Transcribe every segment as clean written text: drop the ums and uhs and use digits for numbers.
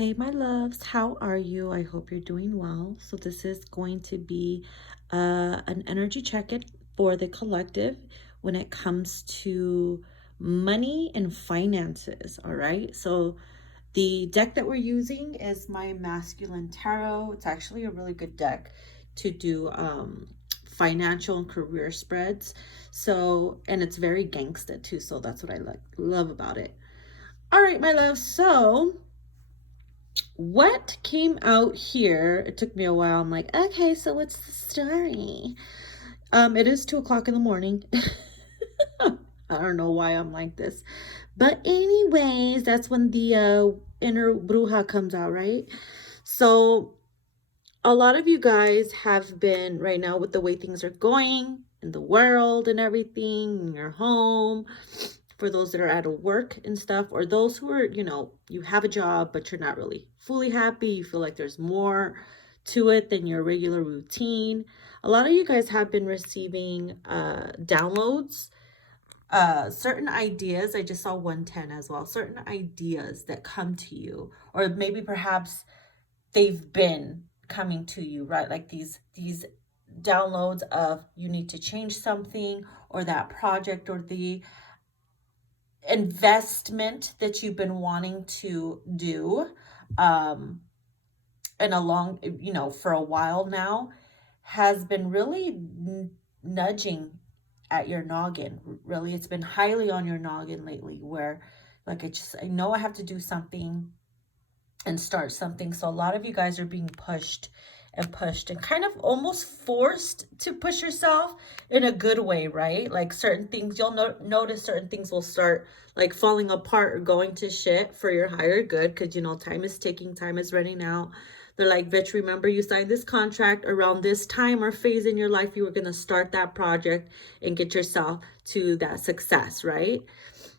Hey, my loves, how are you? I hope you're doing well. So this is going to be an energy check-in for the collective when it comes to money and finances, all right? So the deck that we're using is my masculine tarot. It's actually a really good deck to do financial and career spreads. So, and it's very gangsta too, so that's what I love about it. All right, my love. So what came out here, it took me a while. I'm like, okay, so what's the story? It is 2 o'clock in the morning. I don't know why I'm like this. But anyways, that's when the inner bruja comes out, right? So a lot of you guys have been, right now, with the way things are going in the world and everything, in your home, for those that are out of work and stuff, or those who are, you have a job, but you're not really fully happy. You feel like there's more to it than your regular routine. A lot of you guys have been receiving downloads, certain ideas. I just saw 110 as well. Certain ideas that come to you, or maybe perhaps they've been coming to you, right? Like these downloads of you need to change something, or that project, or the investment that you've been wanting to do and along, for a while now, has been really nudging at your noggin. Really, it's been highly on your noggin lately, where like I know I have to do something and start something. So a lot of you guys are being pushed and kind of almost forced to push yourself in a good way, right? Like certain things, you'll notice certain things will start like falling apart or going to shit for your higher good, because time is ticking, time is running out. They're like, bitch, remember you signed this contract around this time or phase in your life. You were going to start that project and get yourself to that success, right?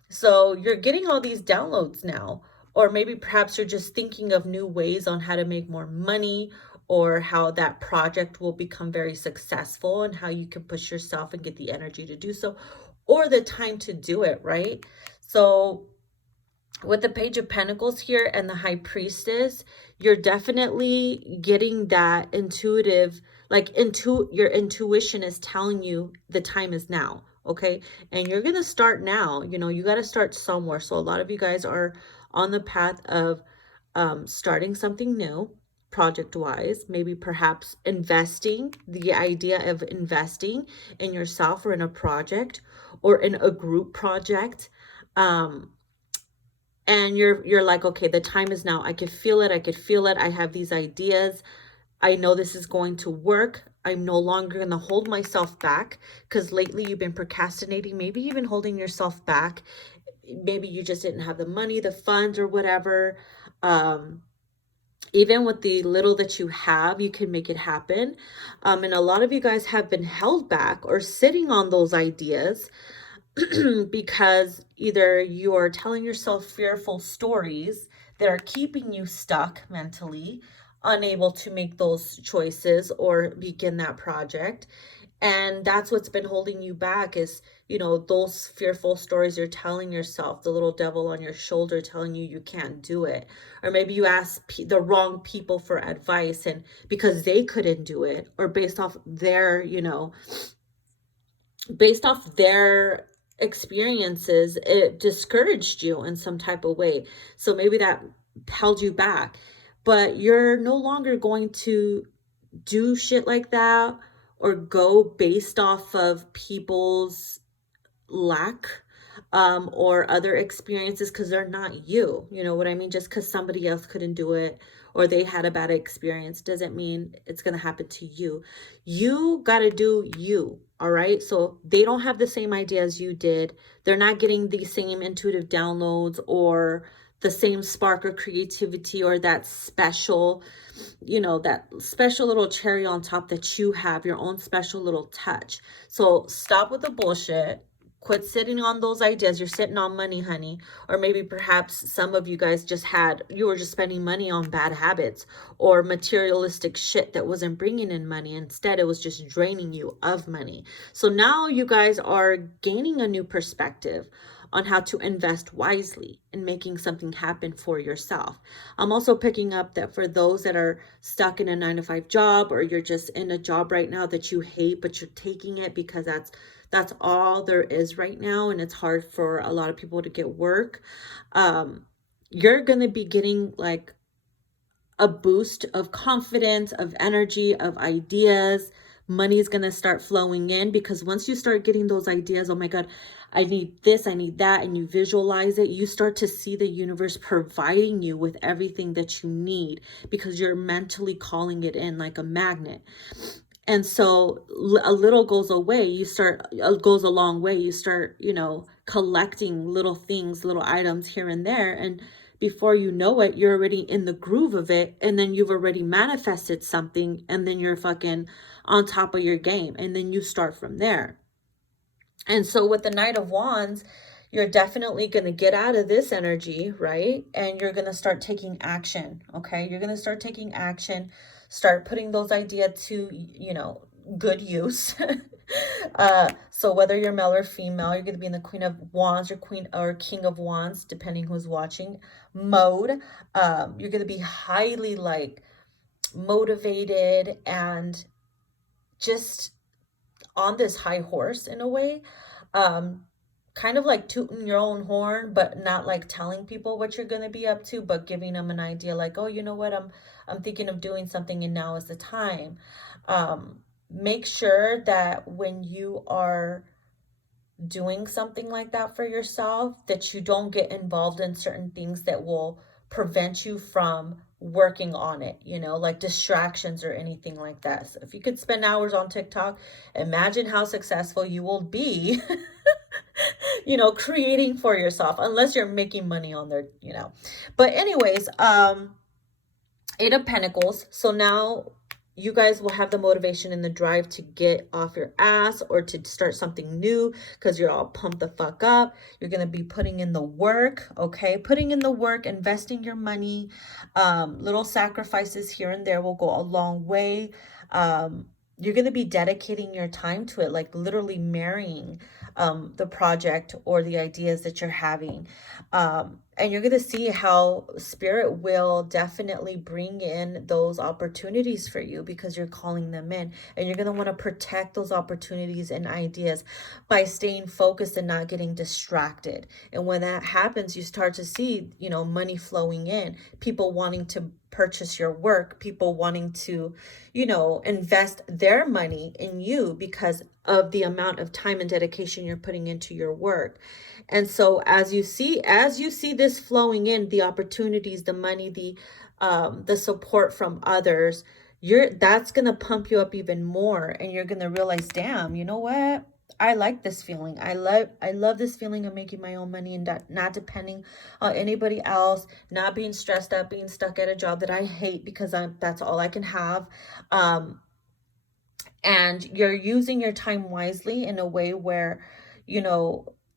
So you're getting all these downloads now, or maybe perhaps you're just thinking of new ways on how to make more money, or how that project will become very successful and how you can push yourself and get the energy to do so, or the time to do it, right? So with the Page of Pentacles here and the High Priestess, you're definitely getting that intuitive, like your intuition is telling you the time is now, okay? And you're going to start now. You got to start somewhere. So a lot of you guys are on the path of starting something new, project-wise, maybe perhaps investing, the idea of investing in yourself or in a project or in a group project. And you're like, okay, the time is now. I could feel it. I have these ideas. I know this is going to work. I'm no longer going to hold myself back, because lately you've been procrastinating, maybe even holding yourself back. Maybe you just didn't have the money, the funds, or whatever. Even with the little that you have, you can make it happen. And a lot of you guys have been held back or sitting on those ideas because either you are telling yourself fearful stories that are keeping you stuck mentally, unable to make those choices or begin that project. And that's what's been holding you back, is, those fearful stories you're telling yourself, the little devil on your shoulder telling you can't do it. Or maybe you ask the wrong people for advice, and because they couldn't do it, or based off their experiences, it discouraged you in some type of way. So maybe that held you back, but you're no longer going to do shit like that or go based off of people's lack or other experiences, because they're not you. You know what I mean? Just because somebody else couldn't do it or they had a bad experience doesn't mean it's going to happen to you. You got to do you. All right. So they don't have the same idea as you did. They're not getting the same intuitive downloads or the same spark or creativity or that special, that special little cherry on top that you have, your own special little touch. So stop with the bullshit. Quit sitting on those ideas. You're sitting on money, honey. Or maybe perhaps some of you guys you were just spending money on bad habits or materialistic shit that wasn't bringing in money. Instead, it was just draining you of money. So now you guys are gaining a new perspective on how to invest wisely in making something happen for yourself. I'm also picking up that for those that are stuck in a 9-to-5 job, or you're just in a job right now that you hate, but you're taking it because that's all there is right now, and it's hard for a lot of people to get work. You're going to be getting like a boost of confidence, of energy, of ideas. Money is going to start flowing in, because once you start getting those ideas, oh my God, I need this, I need that, and you visualize it, you start to see the universe providing you with everything that you need, because you're mentally calling it in like a magnet. And so a little goes away, goes a long way. You start, collecting little things, little items here and there. And before you know it, you're already in the groove of it. And then you've already manifested something. And then you're fucking on top of your game. And then you start from there. And so with the Knight of Wands, you're definitely going to get out of this energy, right? And you're going to start taking action, okay? You're going to start taking action, start putting those ideas to, good use. So whether you're male or female, you're going to be in the Queen of Wands or Queen or King of Wands, depending who's watching, mode. You're going to be highly like motivated and just on this high horse in a way, kind of like tooting your own horn, but not like telling people what you're going to be up to, but giving them an idea like, oh, you know what, I'm thinking of doing something, and now is the time. Make sure that when you are doing something like that for yourself, that you don't get involved in certain things that will prevent you from working on it, like distractions or anything like that. So if you could spend hours on TikTok, imagine how successful you will be, creating for yourself, unless you're making money on there, But anyways, Eight of Pentacles. So now you guys will have the motivation and the drive to get off your ass or to start something new, because you're all pumped the fuck up. You're going to be putting in the work, okay? Putting in the work, investing your money. Little sacrifices here and there will go a long way. You're going to be dedicating your time to it, like literally marrying the project or the ideas that you're having. And you're going to see how Spirit will definitely bring in those opportunities for you, because you're calling them in. And you're going to want to protect those opportunities and ideas by staying focused and not getting distracted. And when that happens, you start to see, money flowing in, people wanting to purchase your work, people wanting to, invest their money in you because of the amount of time and dedication you're putting into your work. And so as you see this flowing in, the opportunities, the money, the support from others, that's going to pump you up even more. And you're going to realize, damn, you know what? I like this feeling. I love this feeling of making my own money and not depending on anybody else, not being stressed out, being stuck at a job that I hate because that's all I can have. And you're using your time wisely in a way where,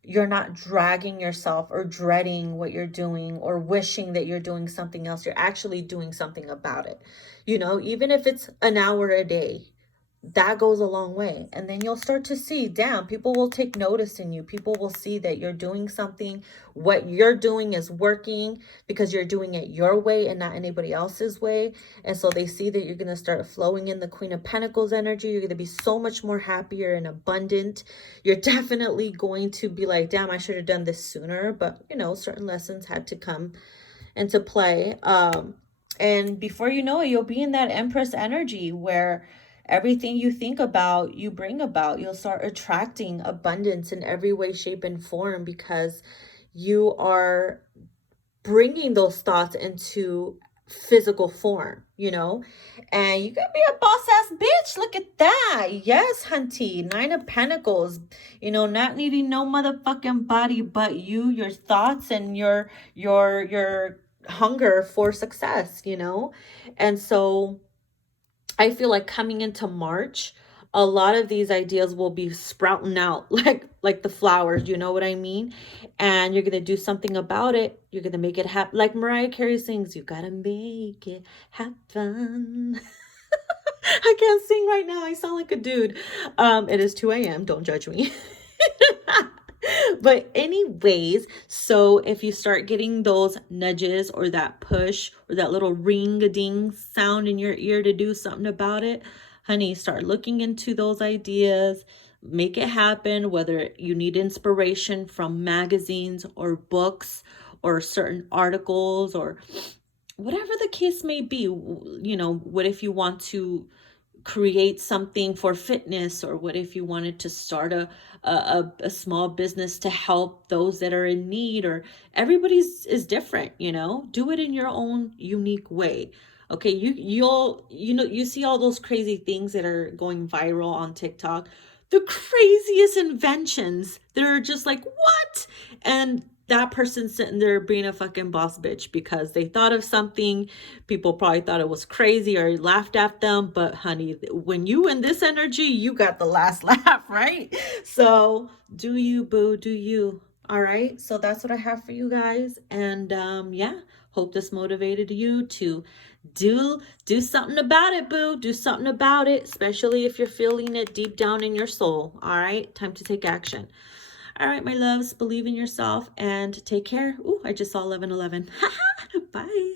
you're not dragging yourself or dreading what you're doing or wishing that you're doing something else. You're actually doing something about it. Even if it's an hour a day, that goes a long way. And then you'll start to see, damn, people will take notice in you. People will see that you're doing something. What you're doing is working because you're doing it your way and not anybody else's way. And so they see that you're going to start flowing in the Queen of Pentacles energy. You're going to be so much more happier and abundant. You're definitely going to be like, damn, I should have done this sooner. But, certain lessons had to come into play. And before you know it, you'll be in that Empress energy where everything you think about, you bring about. You'll start attracting abundance in every way, shape, and form, because you are bringing those thoughts into physical form, and you can be a boss ass bitch. Look at that. Yes, hunty. 9 of Pentacles, not needing no motherfucking body but you, your thoughts, and your hunger for success, and so I feel like coming into March, a lot of these ideas will be sprouting out like the flowers, you know what I mean? And you're going to do something about it. You're going to make it happen. Like Mariah Carey sings, you got to make it happen. I can't sing right now. I sound like a dude. It is 2 a.m. Don't judge me. But anyways, so if you start getting those nudges or that push or that little ring-a-ding sound in your ear to do something about it, honey, start looking into those ideas. Make it happen, whether you need inspiration from magazines or books or certain articles or whatever the case may be. You know, what if you want to create something for fitness, or what if you wanted to start a small business to help those that are in need, or everybody's is different, you know, do it in your own unique way. Okay, you know, you see all those crazy things that are going viral on TikTok, the craziest inventions, they're just like, what? And that person's sitting there being a fucking boss bitch because they thought of something. People probably thought it was crazy or laughed at them, but honey, when you in this energy, you got the last laugh, right? So do you, boo, do you. All right, so that's what I have for you guys. And yeah, hope this motivated you to do something about it, boo. Do something about it, especially if you're feeling it deep down in your soul. All right, time to take action. All right, my loves, believe in yourself and take care. Ooh, I just saw 1111. Bye.